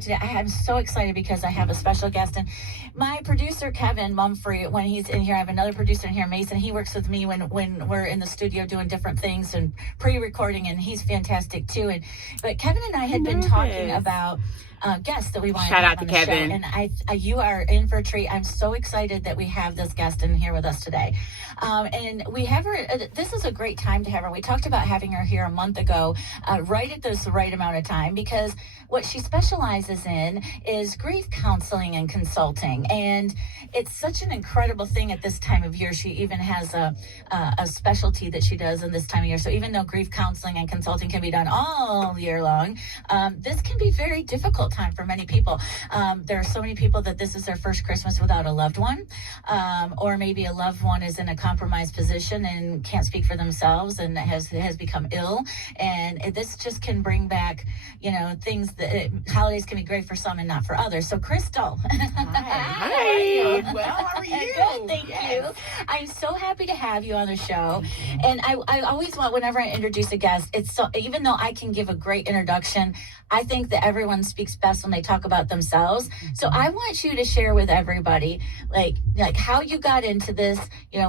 Today I am so excited because I have a special guest, and my producer Kevin Mumfree, when he's in here, I have another producer in here, Mason. He works with me when we're in the studio doing different things and pre-recording, and he's fantastic too. But Kevin and I had been talking about guests that we wanted Shout to have out to on the Kevin. show, and you are in for a treat. I'm so excited that we have this guest in here with us today, and we have her. This is a great time to have her. We talked about having her here a month ago, right at this right amount of time, because what she specializes in is grief counseling and consulting, and it's such an incredible thing at this time of year. She even has a specialty that she does in this time of year. So even though grief counseling and consulting can be done all year long, this can be very difficult time for many people. There are so many people that this is their first Christmas without a loved one, or maybe a loved one is in a compromised position and can't speak for themselves and has become ill, and this just can bring back, things that holidays can be great for some and not for others. So Crystal, Hi. Well, how are you? Good, thank you. I'm so happy to have you on the show. And I always want, whenever I introduce a guest, it's so, even though I can give a great introduction, I think that everyone speaks best when they talk about themselves. So I want you to share with everybody, like how you got into this.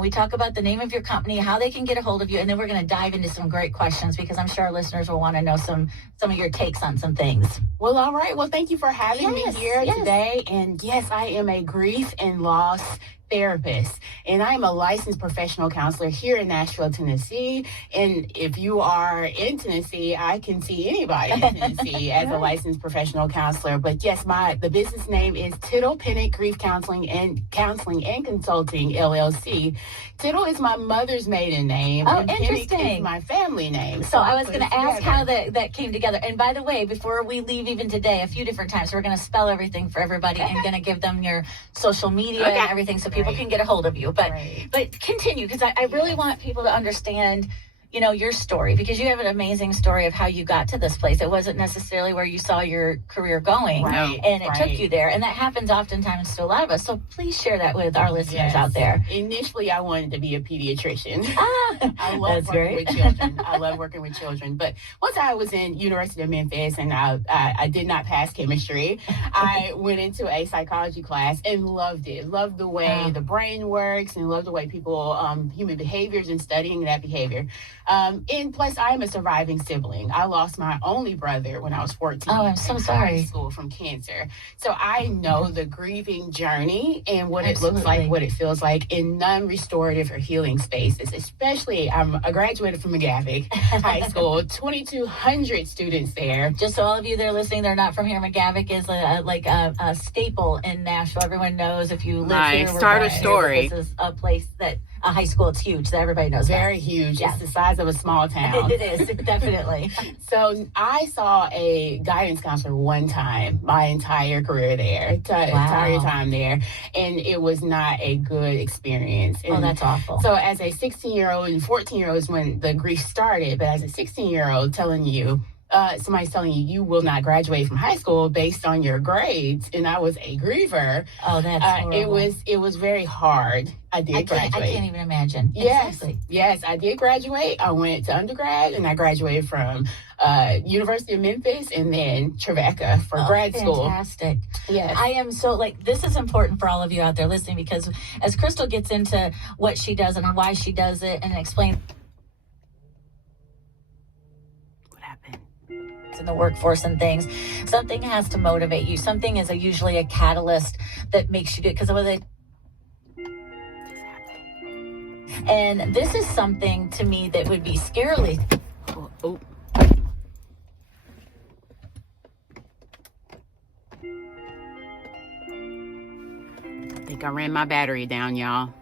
We talk about the name of your company, how they can get a hold of you, and then we're going to dive into some great questions, because I'm sure our listeners will want to know some of your takes on some things. Well, all right. Well, thank you for having me here today. And yes, I am a grief and loss therapist, and I'm a licensed professional counselor here in Nashville, Tennessee. And if you are in Tennessee, I can see anybody in Tennessee as a licensed professional counselor. But yes, the business name is Tittle Pennant Grief Counseling and Consulting LLC. Tittle is my mother's maiden name. Oh, and interesting. Pennant is my family name. So I was going to ask how that came together. And by the way, before we leave even today, a few different times, we're going to spell everything for everybody and going to give them your social media and everything, so people can get a hold of you. But continue, because I really want people to understand, your story, because you have an amazing story of how you got to this place. It wasn't necessarily where you saw your career going, and it took you there. And that happens oftentimes to a lot of us. So please share that with our listeners out there. Initially, I wanted to be a pediatrician. I love working with children. But once I was in University of Memphis and I did not pass chemistry, I went into a psychology class and loved it. Loved the way the brain works, and loved the way people, human behaviors, and studying that behavior. And plus, I am a surviving sibling. I lost my only brother when I was 14. Oh, I'm so sorry. High school from cancer. So I know the grieving journey and what it looks like, what it feels like in non-restorative or healing spaces. Especially, I'm a graduated from McGavick High School, 2,200 students there. Just so all of you that are listening, they're not from here, McGavick is a staple in Nashville. Everyone knows if you live here. Start a story. This is a place that a high school. It's huge, that everybody knows. Very huge. It's the size of a small town. It is, definitely. So I saw a guidance counselor one time, my entire career there, entire time there, and it was not a good experience. And that's awful. So as a 16-year-old and 14-year-old is when the grief started, but as a 16-year-old telling you, somebody's telling you you will not graduate from high school based on your grades, and I was a griever. Oh, that's horrible. It was very hard. I did graduate. I can't even imagine. Yes, I did graduate. I went to undergrad, and I graduated from University of Memphis and then Trevecca for grad school. Fantastic. Yes. I am so, this is important for all of you out there listening, because as Crystal gets into what she does and why she does it and explain in the workforce and things, something has to motivate you. Something is usually a catalyst that makes you do it, because of what they. And this is something to me that would be scarily. Oh. I think I ran my battery down, y'all.